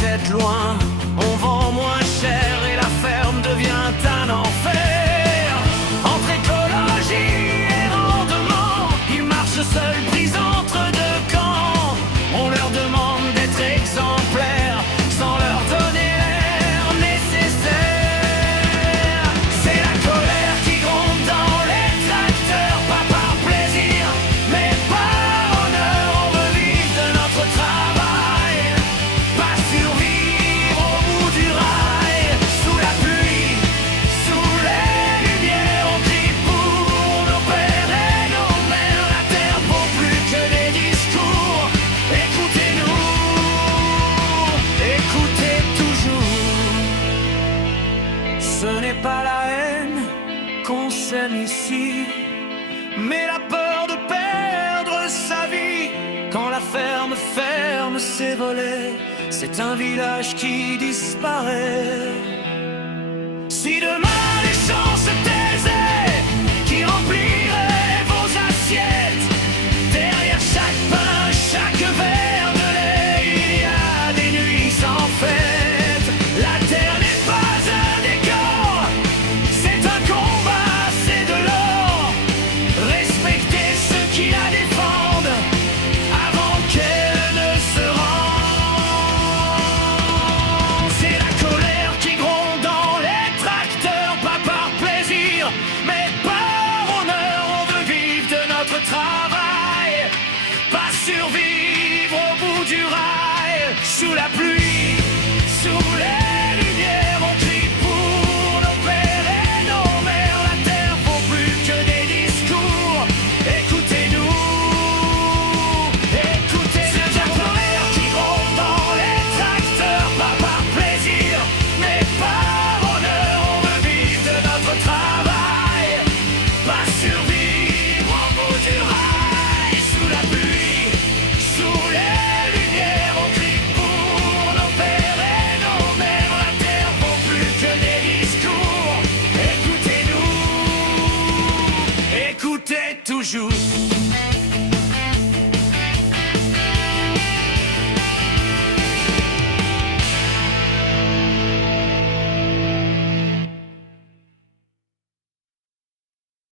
achète loin, on vend moins cher et la ferme devient un enfer. Entre écologie et rendement, ils marchent seuls pris entre deux camps. On leur demande d'être exemplaires sans leur donner l'air nécessaire. C'est la colère qui gronde dans les tracteurs, pas par plaisir, mais par honneur. On veut vivre de notre travail, pas survivre au bout du rail. Sous la pluie, sous les lumières, on crie pour nos pères et nos mères. La terre vaut plus que des discours. Écoutez-nous, écoutez toujours. Ce n'est pas la haine qu'on sème ici, mais la peur de perdre sa vie. Quand la ferme ferme ses volets, c'est un village qui disparaît. Si demain les champs se taisaient, qui rempliraient vos assiettes? Derrière chaque pain, chaque verre de lait, il y a des nuits sans fête. La terre n'est pas un décor, c'est un combat, c'est de l'or. Respectez ceux qui la défendent avant qu'elle ne se rende. C'est la colère qui gronde dans les tracteurs, pas par plaisir, mais par honneur. On veut vivre de notre travail, pas survivre au bout du rail. Sous la pluie, sous les lumières, on crie pour nos pères et nos mères. La terre vaut plus que des discours. Écoutez-nous, écoutez. C'est la colère qui gronde dans les tracteurs, pas par plaisir, mais par honneur. On veut vivre de notre travail, pas survivre au bout du rail. Sous la pluie, sous les lumières, on crie pour nos pères et nos mères. La terre vaut plus que des discours. Écoutez-nous, écoutez toujours.